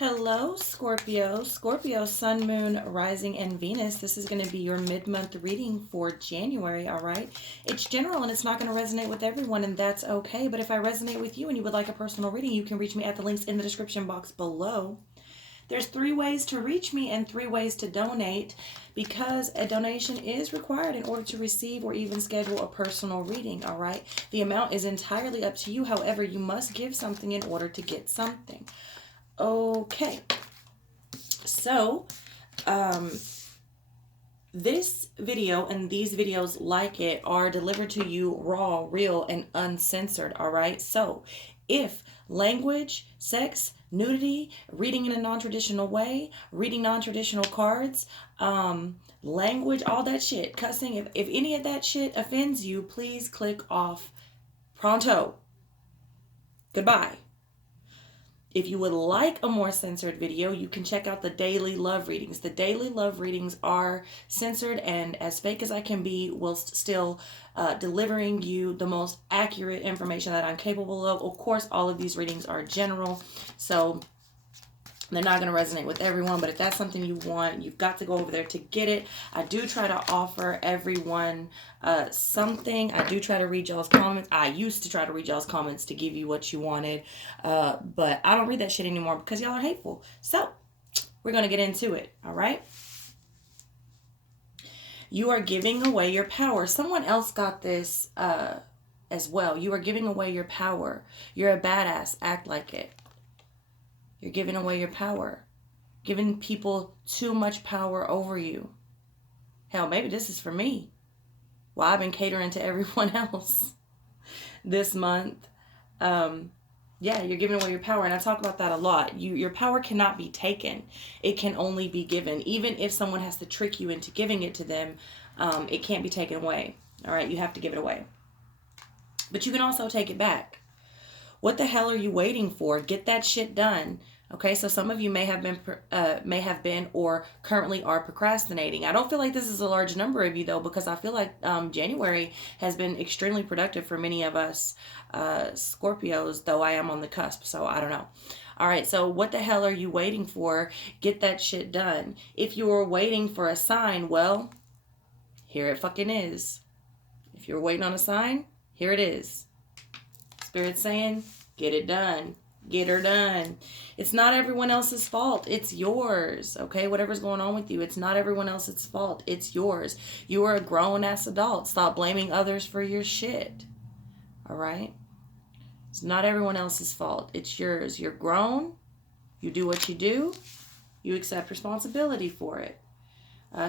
Hello, Scorpio. Scorpio, Sun, Moon, Rising, and Venus. This is going to be your mid-month reading for January, all right? It's general and it's not going to resonate with everyone, and that's okay. But if I resonate with you and you would like a personal reading, you can reach me at the links in the description box below. There's 3 ways to reach me and 3 ways to donate because a donation is required in order to receive or even schedule a personal reading, all right? The amount is entirely up to you. However, you must give something in order to get something. Okay, so this video and these videos like it are delivered to you raw, real, and uncensored, all right? So if language, sex, nudity, reading in a non-traditional way, reading non-traditional cards, language, all that shit, cussing, if any of that shit offends you, please click off pronto. Goodbye. If you would like a more censored video, you can check out the daily love readings. The daily love readings are censored and as fake as I can be, whilst still delivering you the most accurate information that I'm capable of. Of course, all of these readings are general, so they're not going to resonate with everyone, but if that's something you want, you've got to go over there to get it. I do try to offer everyone something. I do try to read y'all's comments. I used to try to read y'all's comments to give you what you wanted, but I don't read that shit anymore because y'all are hateful. So we're going to get into it, all right? You are giving away your power. Someone else got this as well. You are giving away your power. You're a badass. Act like it. You're giving away your power. Giving people too much power over you. Hell, maybe this is for me. Well, I've been catering to everyone else this month. Yeah, you're giving away your power. And I talk about that a lot. Your power cannot be taken. It can only be given. Even if someone has to trick you into giving it to them, it can't be taken away. All right, you have to give it away. But you can also take it back. What the hell are you waiting for? Get that shit done. Okay, so some of you may have been or currently are procrastinating. I don't feel like this is a large number of you though, because I feel like January has been extremely productive for many of us Scorpios, though I am on the cusp, so I don't know. All right, so what the hell are you waiting for? Get that shit done. If you were waiting for a sign, well, here it fucking is. If you're waiting on a sign, here it is. Spirit's saying, get it done. Get her done. It's not everyone else's fault. It's yours. Okay? Whatever's going on with you, it's not everyone else's fault. It's yours. You are a grown-ass adult. Stop blaming others for your shit. All right? It's not everyone else's fault. It's yours. You're grown. You do what you do. You accept responsibility for it.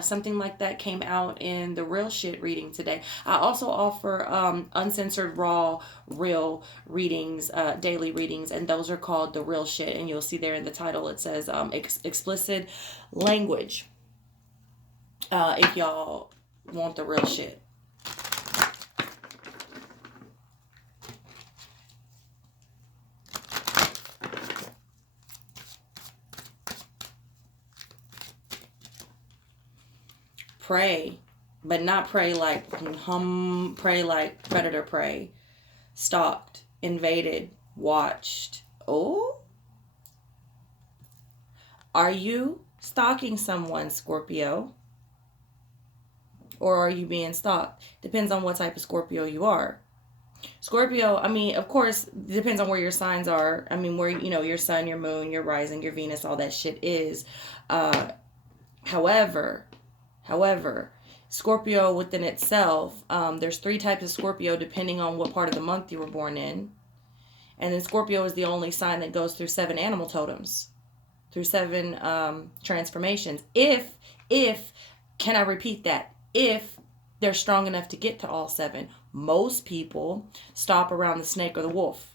Something like that came out in the real shit reading today. I also offer uncensored, raw, real readings, daily readings, and those are called the real shit. And you'll see there in the title it says explicit language. If y'all want the real shit. Pray, but not pray like pray like predator prey. Stalked, invaded, watched. Oh? Are you stalking someone, Scorpio? Or are you being stalked? Depends on what type of Scorpio you are. Scorpio, I mean, of course, depends on where your signs are. I mean, where, you know, your sun, your moon, your rising, your Venus, all that shit is. However, Scorpio within itself, there's 3 types of Scorpio depending on what part of the month you were born in. And then Scorpio is the only sign that goes through 7 animal totems, through 7 transformations. Can I repeat that? If they're strong enough to get to all 7. Most people stop around the snake or the wolf.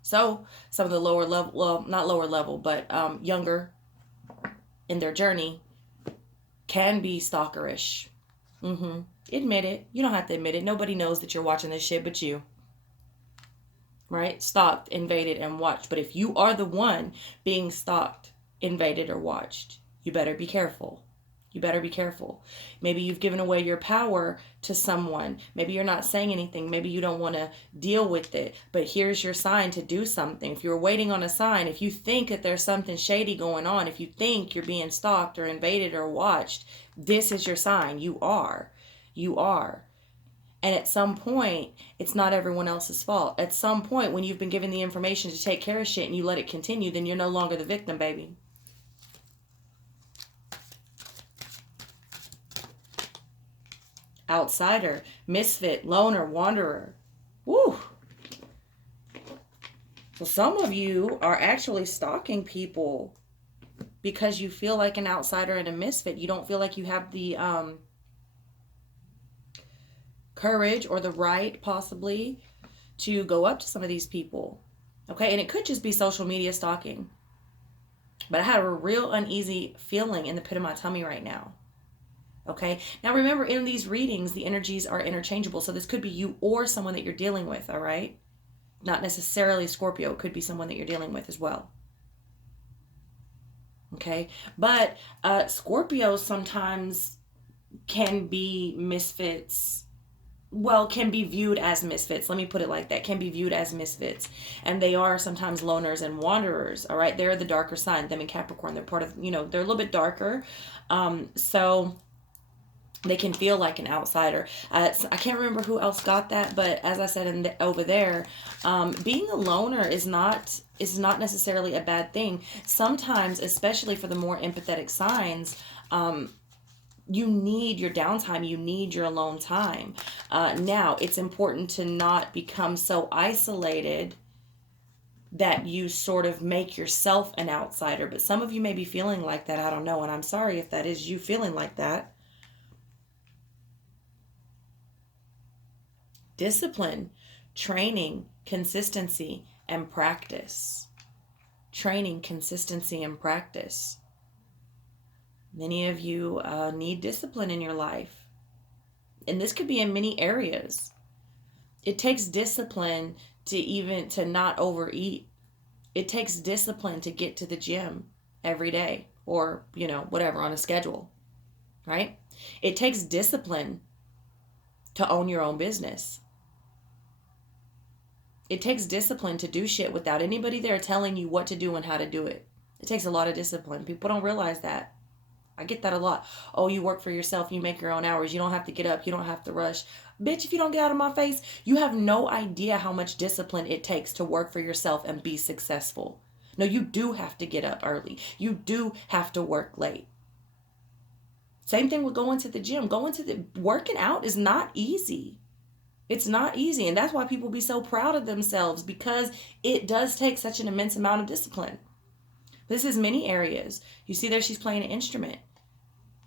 So some of the lower level, well, not lower level, but younger in their journey can be stalkerish. Admit it. You don't have to admit it. Nobody knows that you're watching this shit but you. Right? Stalked, invaded, and watched. But if you are the one being stalked, invaded, or watched, you better be careful. You better be careful. Maybe you've given away your power to someone. Maybe you're not saying anything. Maybe you don't want to deal with it. But here's your sign to do something. If you're waiting on a sign, if you think that there's something shady going on, if you think you're being stalked or invaded or watched, this is your sign. You are. You are. And at some point, it's not everyone else's fault. At some point, when you've been given the information to take care of shit and you let it continue, then you're no longer the victim, baby. Outsider, misfit, loner, wanderer. Woo! So some of you are actually stalking people because you feel like an outsider and a misfit. You don't feel like you have the courage or the right, possibly, to go up to some of these people. Okay, and it could just be social media stalking. But I had a real uneasy feeling in the pit of my tummy right now. Okay, now remember, in these readings, the energies are interchangeable. So this could be you or someone that you're dealing with, all right? Not necessarily Scorpio. It could be someone that you're dealing with as well. Okay, but Scorpios sometimes can be misfits. Well, can be viewed as misfits. Let me put it like that. Can be viewed as misfits. And they are sometimes loners and wanderers, all right? They're the darker sign. Them in Capricorn, they're part of, they're a little bit darker. So they can feel like an outsider. I can't remember who else got that, but as I said over there, being a loner is not necessarily a bad thing. Sometimes, especially for the more empathetic signs, you need your downtime. You need your alone time. Now, it's important to not become so isolated that you sort of make yourself an outsider. But some of you may be feeling like that. I don't know. And I'm sorry if that is you feeling like that. Discipline, training, consistency, and practice. Training, consistency, and practice. Many of you need discipline in your life. And this could be in many areas. It takes discipline to not overeat. It takes discipline to get to the gym every day or, whatever, on a schedule, right? It takes discipline to own your own business. It takes discipline to do shit without anybody there telling you what to do and how to do it. It takes a lot of discipline. People don't realize that. I get that a lot. Oh, you work for yourself. You make your own hours. You don't have to get up. You don't have to rush. Bitch, if you don't get out of my face, you have no idea how much discipline it takes to work for yourself and be successful. No, you do have to get up early. You do have to work late. Same thing with going to the gym. Working out is not easy. It's not easy. And that's why people be so proud of themselves, because it does take such an immense amount of discipline. This is many areas. You see there, she's playing an instrument.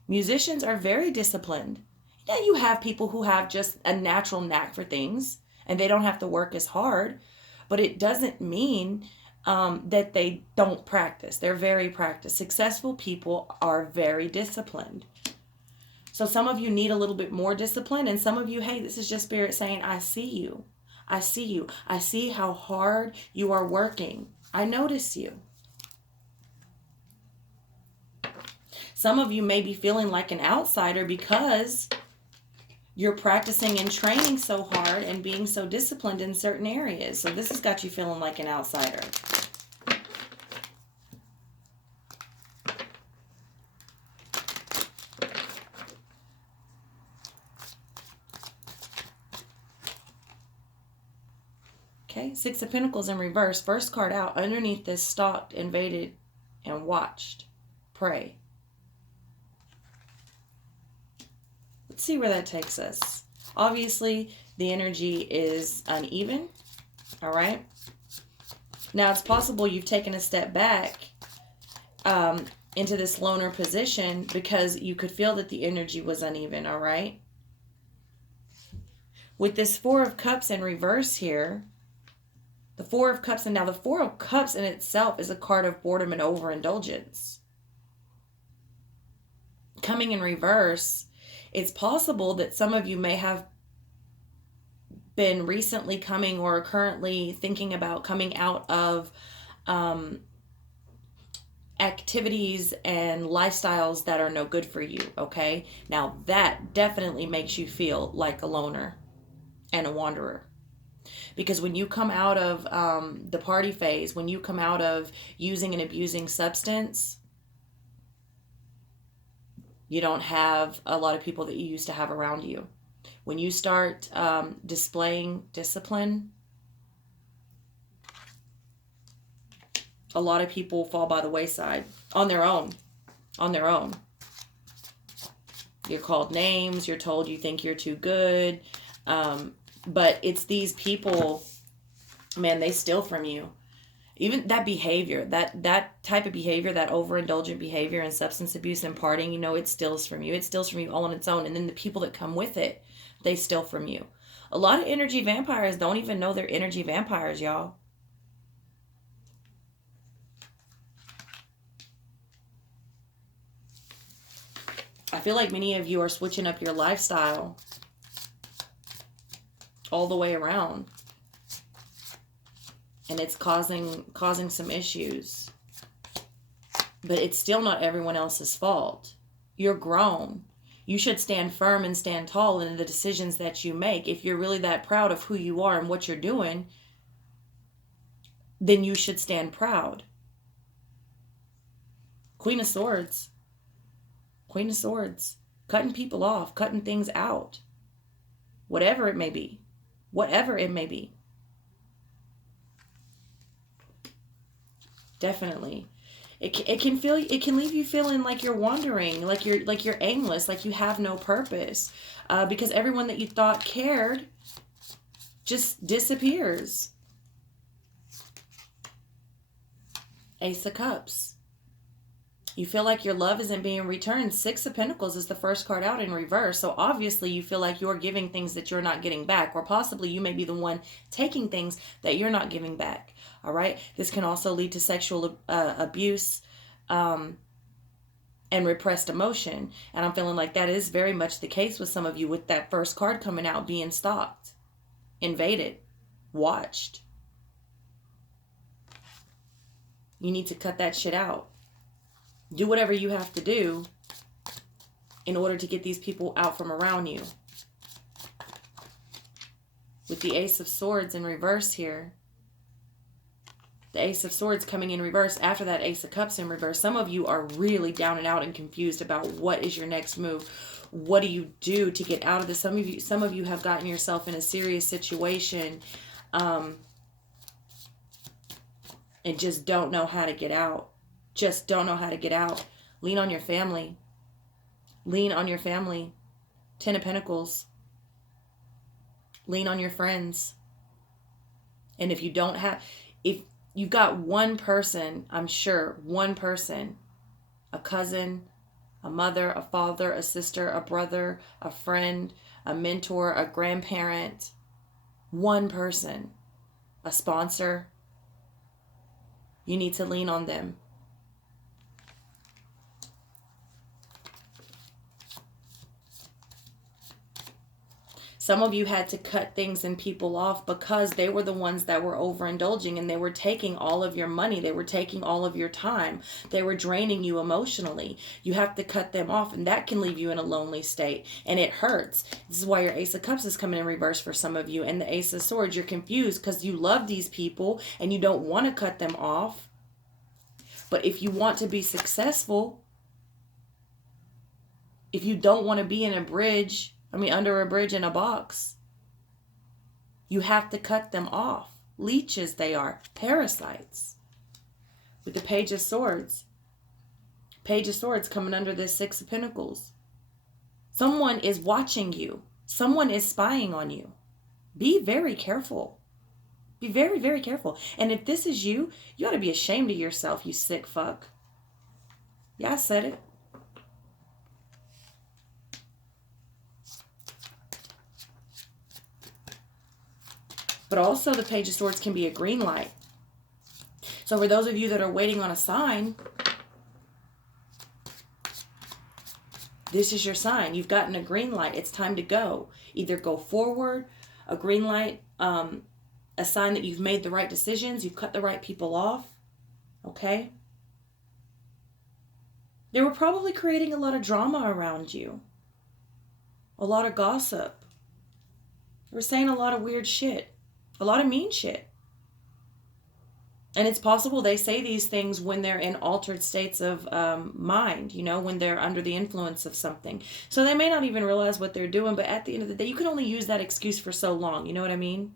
Musicians are very disciplined. Yeah, you have people who have just a natural knack for things and they don't have to work as hard, but it doesn't mean that they don't practice. They're very practiced. Successful people are very disciplined. So some of you need a little bit more discipline, and some of you, hey, this is just Spirit saying, I see you. I see you. I see how hard you are working. I notice you. Some of you may be feeling like an outsider because you're practicing and training so hard and being so disciplined in certain areas. So this has got you feeling like an outsider. Okay, Six of Pentacles in reverse. First card out. Underneath this, stalked, invaded, and watched. Pray. Let's see where that takes us. Obviously, the energy is uneven. All right. Now, it's possible you've taken a step back into this loner position because you could feel that the energy was uneven. All right. With this Four of Cups in reverse here, the Four of Cups, and now the Four of Cups in itself is a card of boredom and overindulgence. Coming in reverse, it's possible that some of you may have been recently coming or currently thinking about coming out of activities and lifestyles that are no good for you, okay? Now that definitely makes you feel like a loner and a wanderer. Because when you come out of the party phase, when you come out of using and abusing substance, you don't have a lot of people that you used to have around you. When you start displaying discipline, a lot of people fall by the wayside on their own. On their own. You're called names. You're told you think you're too good. But it's these people, man, they steal from you. Even that behavior, that type of behavior, that overindulgent behavior and substance abuse and partying, you know, it steals from you. It steals from you all on its own. And then the people that come with it, they steal from you. A lot of energy vampires don't even know they're energy vampires, y'all. I feel like many of you are switching up your lifestyle all the way around. And it's causing some issues. But it's still not everyone else's fault. You're grown. You should stand firm and stand tall in the decisions that you make. If you're really that proud of who you are and what you're doing, then you should stand proud. Queen of Swords. Queen of Swords. Cutting people off, cutting things out. Whatever it may be. Whatever it may be. Definitely. It can leave you feeling like you're wandering, like you're aimless, like you have no purpose. Because everyone that you thought cared just disappears. Ace of Cups. You feel like your love isn't being returned. Six of Pentacles is the first card out in reverse. So obviously you feel like you're giving things that you're not getting back. Or possibly you may be the one taking things that you're not giving back. All right. This can also lead to sexual abuse and repressed emotion. And I'm feeling like that is very much the case with some of you, with that first card coming out, being stalked, invaded, watched. You need to cut that shit out. Do whatever you have to do in order to get these people out from around you. With the Ace of Swords in reverse here. The Ace of Swords coming in reverse after that Ace of Cups in reverse. Some of you are really down and out and confused about what is your next move. What do you do to get out of this? Some of you have gotten yourself in a serious situation and just don't know how to get out. Just don't know how to get out. Lean on your family. Lean on your family. Ten of Pentacles. Lean on your friends. And if you've got one person, I'm sure, one person, a cousin, a mother, a father, a sister, a brother, a friend, a mentor, a grandparent, one person, a sponsor, you need to lean on them. Some of you had to cut things and people off because they were the ones that were overindulging and they were taking all of your money. They were taking all of your time. They were draining you emotionally. You have to cut them off, and that can leave you in a lonely state, and it hurts. This is why your Ace of Cups is coming in reverse for some of you, and the Ace of Swords, you're confused because you love these people and you don't want to cut them off. But if you want to be successful, if you don't want to be in a bridge, under a bridge in a box, you have to cut them off. Leeches they are. Parasites. With the Page of Swords. Page of Swords coming under this Six of Pentacles. Someone is watching you. Someone is spying on you. Be very careful. Be very, very careful. And if this is you, you ought to be ashamed of yourself, you sick fuck. Yeah, I said it. But also the Page of Swords can be a green light. So for those of you that are waiting on a sign, this is your sign. You've gotten a green light. It's time to go. Either go forward, a green light, a sign that you've made the right decisions, you've cut the right people off. Okay? They were probably creating a lot of drama around you. A lot of gossip. They were saying a lot of weird shit. A lot of mean shit. And it's possible they say these things when they're in altered states of mind, you know, when they're under the influence of something. So they may not even realize what they're doing, but at the end of the day, you can only use that excuse for so long. You know what I mean?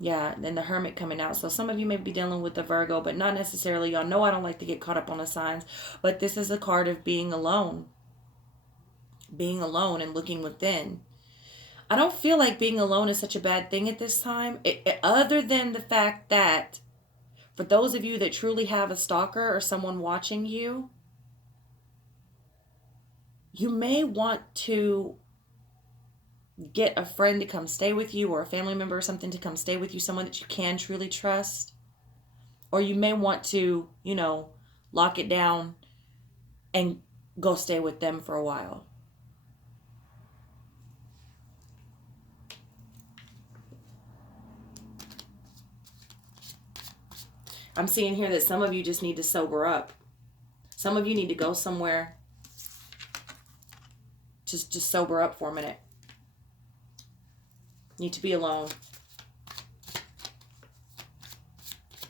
Yeah, and then the Hermit coming out. So some of you may be dealing with the Virgo, but not necessarily. Y'all know I don't like to get caught up on the signs, but this is a card of being alone. Being alone and looking within. I don't feel like being alone is such a bad thing at this time, other than the fact that for those of you that truly have a stalker or someone watching you, you may want to get a friend to come stay with you or a family member or something to come stay with you, someone that you can truly trust. Or you may want to, you know, lock it down and go stay with them for a while. I'm seeing here that some of you just need to sober up. Some of you need to go somewhere. Just sober up for a minute. Need to be alone.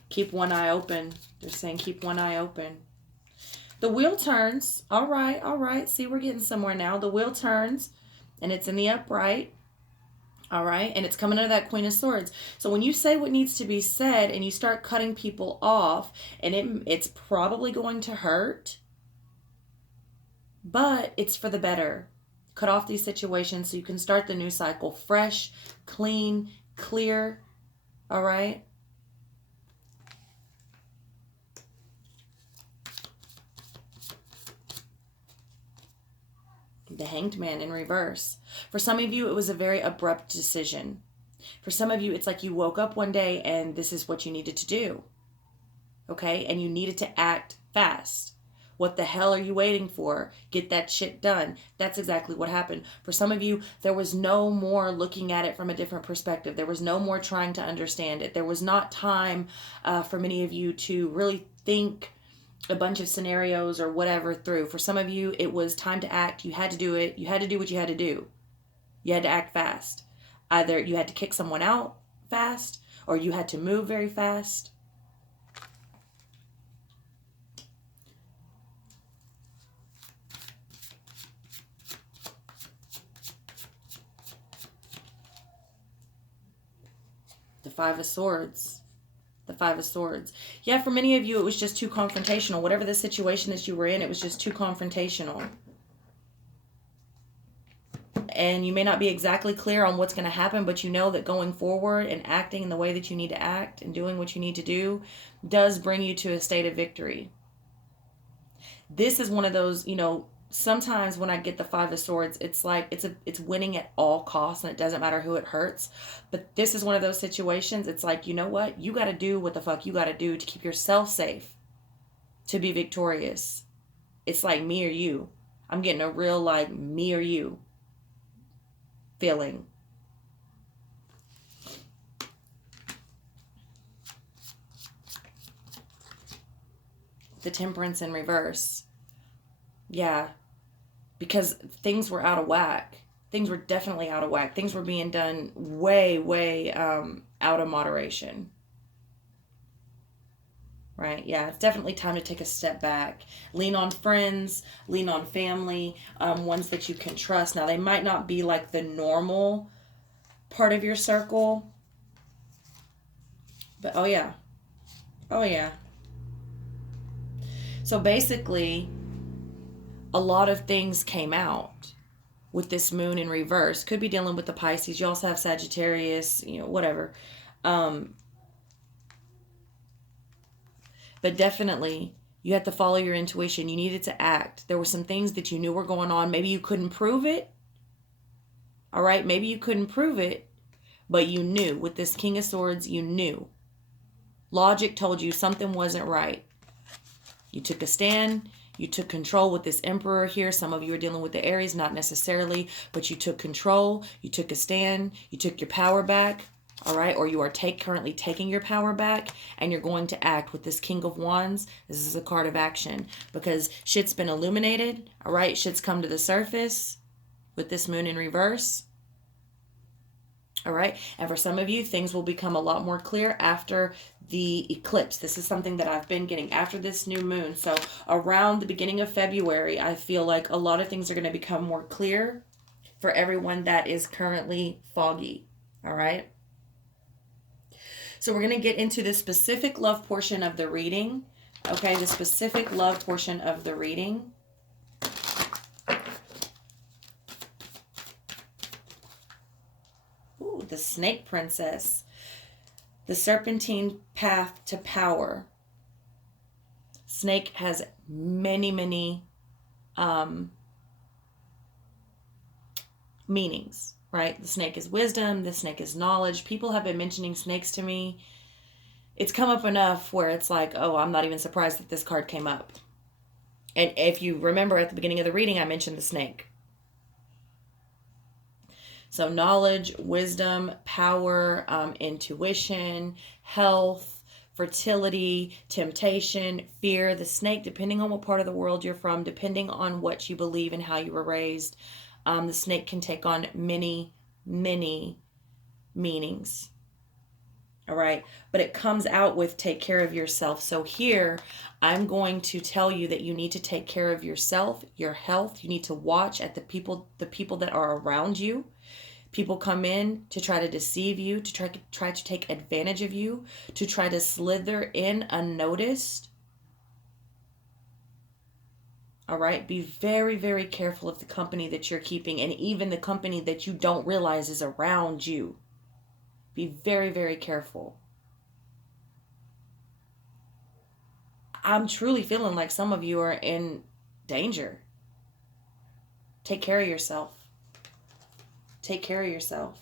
Keep one eye open. They're saying keep one eye open. The wheel turns. All right, all right. See, we're getting somewhere now. The wheel turns, and it's in the upright. All right, and it's coming out of that Queen of Swords. So when you say what needs to be said and you start cutting people off, and it's probably going to hurt, but it's for the better. Cut off these situations so you can start the new cycle fresh, clean, clear. All right? The Hanged Man in reverse. For some of you, it was a very abrupt decision. For some of you, it's like you woke up one day and this is what you needed to do. Okay? And you needed to act fast. What the hell are you waiting for? Get that shit done. That's exactly what happened. For some of you, there was no more looking at it from a different perspective. There was no more trying to understand it. There was not time for many of you to really think a bunch of scenarios or whatever through. For some of you, it was time to act. You had to do it. You had to do what you had to do. You had to act fast. Either you had to kick someone out fast or you had to move very fast. The Five of Swords. The Five of Swords. Yeah, for many of you, it was just too confrontational. Whatever the situation that you were in, it was just too confrontational. And you may not be exactly clear on what's going to happen, but you know that going forward and acting in the way that you need to act and doing what you need to do does bring you to a state of victory. This is one of those, you know, sometimes when I get the Five of Swords, it's like it's winning at all costs and it doesn't matter who it hurts. But this is one of those situations. It's like, you know what? You got to do what the fuck you got to do to keep yourself safe, to be victorious. It's like me or you. I'm getting a real like me or you feeling. The Temperance in reverse. Yeah. Because things were out of whack. Things were definitely out of whack. Things were being done way, way out of moderation. Right? Yeah, it's definitely time to take a step back. Lean on friends, lean on family, ones that you can trust. Now, they might not be like the normal part of your circle. But, oh yeah. Oh yeah. So basically, a lot of things came out with this moon in reverse. Could be dealing with the Pisces. You also have Sagittarius, you know, whatever. But definitely, you had to follow your intuition. You needed to act. There were some things that you knew were going on. Maybe you couldn't prove it. All right? Maybe you couldn't prove it, but you knew. With this King of Swords, you knew. Logic told you something wasn't right. You took a stand. You took control with this Emperor here. Some of you are dealing with the Aries, not necessarily, but you took control. You took a stand. You took your power back. all right? Or you are currently taking your power back, and you're going to act with this King of Wands. This is a card of action because shit's been illuminated, all right? Shit's come to the surface with this moon in reverse. All right. And for some of you, things will become a lot more clear after the eclipse. This is something that I've been getting after this new moon. So around the beginning of February, I feel like a lot of things are going to become more clear for everyone that is currently foggy. All right. So we're going to get into the specific love portion of the reading. Okay. The specific love portion of the reading. The Snake Princess, the serpentine path to power. Snake has many meanings, right? The snake is wisdom. The snake is knowledge. People have been mentioning snakes to me. It's come up enough where it's like, oh, I'm not even surprised that this card came up. And if you remember at the beginning of the reading, I mentioned the snake. So knowledge, wisdom, power, intuition, health, fertility, temptation, fear, the snake, depending on what part of the world you're from, depending on what you believe and how you were raised, the snake can take on many meanings. All right. But it comes out with take care of yourself. So here I'm going to tell you that you need to take care of yourself, your health. You need to watch at the people that are around you. People come in to try to deceive you, to try to take advantage of you, to try to slither in unnoticed. All right. Be very careful of the company that you're keeping, and even the company that you don't realize is around you. Be very careful. I'm truly feeling like some of you are in danger. Take care of yourself. Take care of yourself.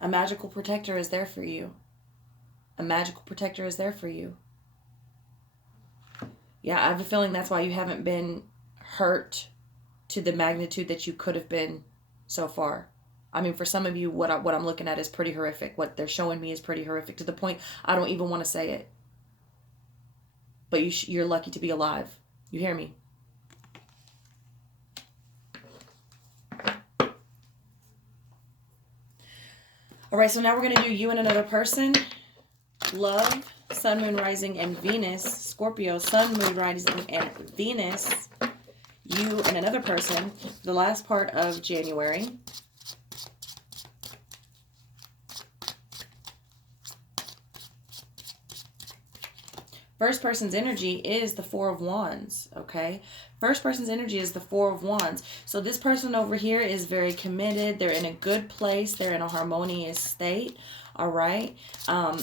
A magical protector is there for you. A magical protector is there for you. Yeah, I have a feeling that's why you haven't been hurt to the magnitude that you could have been so far. I mean, for some of you, what I'm looking at is pretty horrific. What they're showing me is pretty horrific to the point I don't even want to say it. But you're lucky to be alive. You hear me? All right, so now we're going to do you and another person. Love, Sun, Moon, Rising, and Venus. Scorpio, Sun, Moon, Rising, and Venus. You and another person. The last part of January. First person's energy is the Four of Wands, okay? First person's energy is the Four of Wands. So this person over here is very committed. They're in a good place. They're in a harmonious state, all right?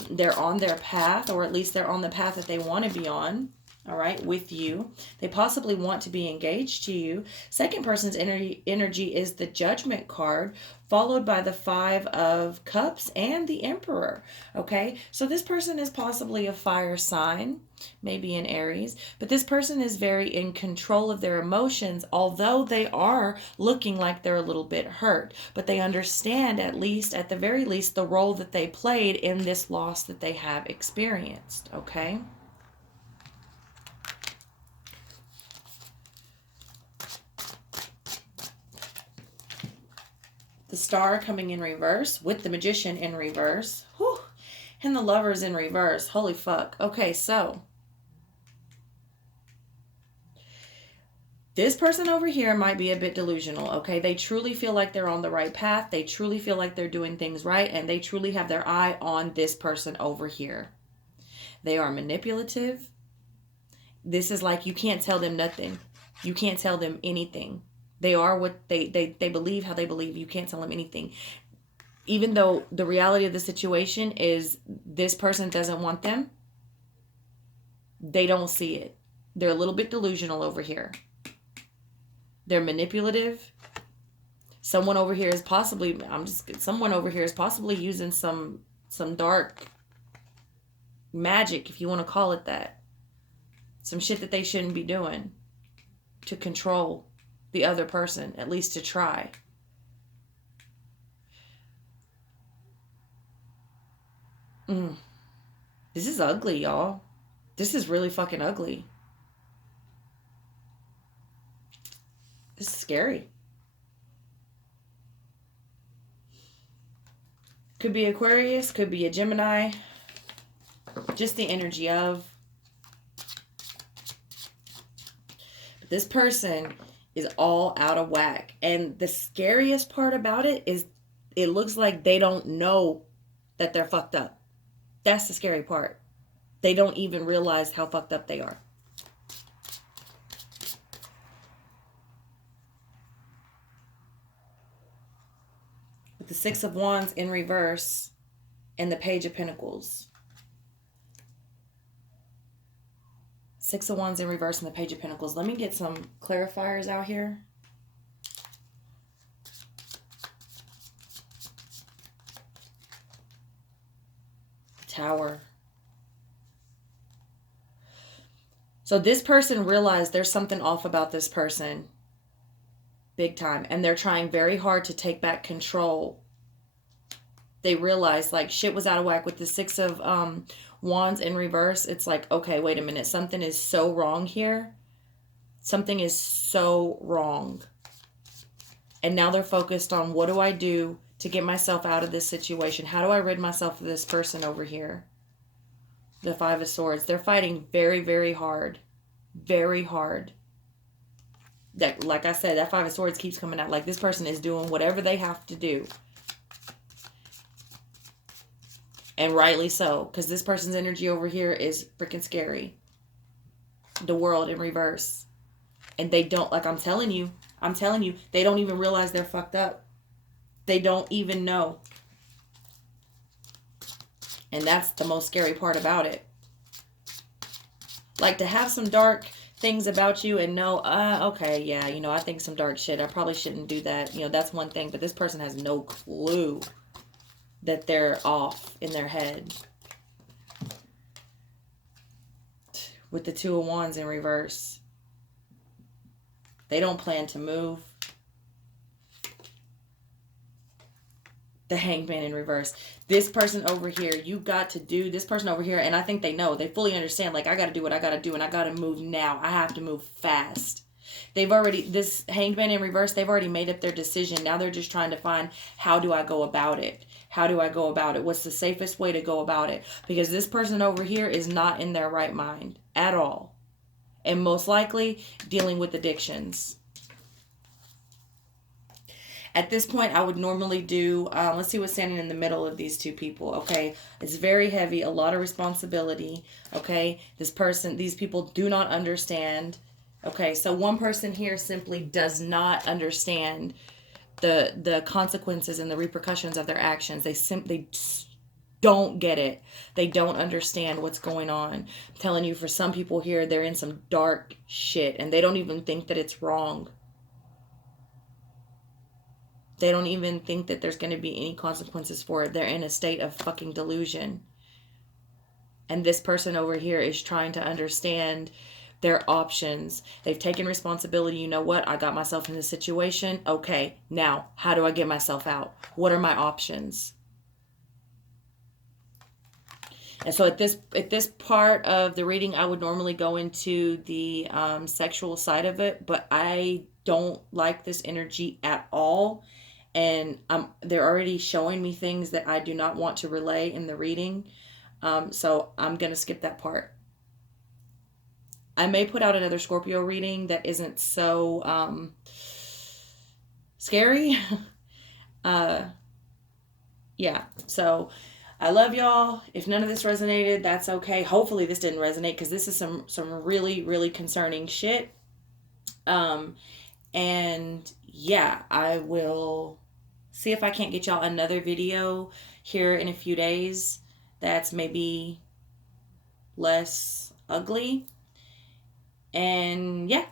They're on their path, or at least they're on the path that they want to be on, all right, with you. They possibly want to be engaged to you. Second person's energy is the Judgment card, followed by the Five of Cups and the Emperor, okay? So this person is possibly a fire sign, maybe an Aries, but this person is very in control of their emotions, although they are looking like they're a little bit hurt, but they understand, at the very least, the role that they played in this loss that they have experienced, okay? The Star coming in reverse with the Magician in reverse. Whew. And the Lovers in reverse. Holy fuck. Okay, so this person over here might be a bit delusional, okay? They truly feel like they're on the right path. They truly feel like they're doing things right, and they truly have their eye on this person over here. They are manipulative. This is like you can't tell them nothing. You can't tell them anything. They are what they believe how they believe. You can't tell them anything. Even though the reality of the situation is this person doesn't want them, they don't see it. They're a little bit delusional over here. They're manipulative. Someone over here is possibly using some dark magic, if you want to call it that. some shit that they shouldn't be doing to control the other person, at least to try. This is ugly, y'all. This is really fucking ugly. This is scary. Could be Aquarius, could be a Gemini. Just the energy of. But this person is all out of whack. And the scariest part about it is it looks like they don't know that they're fucked up. That's the scary part. They don't even realize how fucked up they are. With the Six of Wands in reverse and the Page of Pentacles. Six of Wands in reverse and the Page of Pentacles. Let me get some clarifiers out here. Tower. So this person realized there's something off about this person. Big time. And they're trying very hard to take back control. They realized like shit was out of whack with the Six of Wands in reverse. It's like, okay, wait a minute. Something is so wrong here. Something is so wrong. And now they're focused on what do I do to get myself out of this situation? How do I rid myself of this person over here? The Five of Swords. They're fighting very, very hard. Very hard. That, like I said, that Five of Swords keeps coming out. Like this person is doing whatever they have to do. And rightly so. Because this person's energy over here is freaking scary. The World in reverse. And they don't, like I'm telling you, they don't even realize they're fucked up. They don't even know. And that's the most scary part about it. Like to have some dark things about you and know, okay, yeah, you know, I think some dark shit. I probably shouldn't do that. You know, that's one thing. But this person has no clue that they're off in their head. With the Two of Wands in reverse. They don't plan to move. The Hangman in reverse. This person over here, you got to do, this person over here, and I think they know, they fully understand, like, I got to do what I got to do, and I got to move now. I have to move fast. They've already, this Hangman in reverse, they've already made up their decision. Now they're just trying to find, how do I go about it? How do I go about it? What's the safest way to go about it? Because this person over here is not in their right mind at all. And most likely dealing with addictions. At this point, I would normally do, let's see what's standing in the middle of these two people, okay? It's very heavy, a lot of responsibility, okay? This person, these people do not understand, okay? So one person here simply does not understand the consequences and the repercussions of their actions. They simply don't get it. They don't understand what's going on. I'm telling you, for some people here, they're in some dark shit, and they don't even think that it's wrong. They don't even think that there's going to be any consequences for it. They're in a state of fucking delusion. And this person over here is trying to understand their options. They've taken responsibility. You know what? I got myself in this situation. Okay, now, how do I get myself out? What are my options? And so at this part of the reading, I would normally go into the sexual side of it. But I don't like this energy at all. And they're already showing me things that I do not want to relay in the reading. So I'm going to skip that part. I may put out another Scorpio reading that isn't so scary. Yeah, so I love y'all. If none of this resonated, that's okay. Hopefully this didn't resonate because this is some really, really concerning shit. And yeah, I will see if I can't get y'all another video here in a few days that's maybe less ugly. And yeah,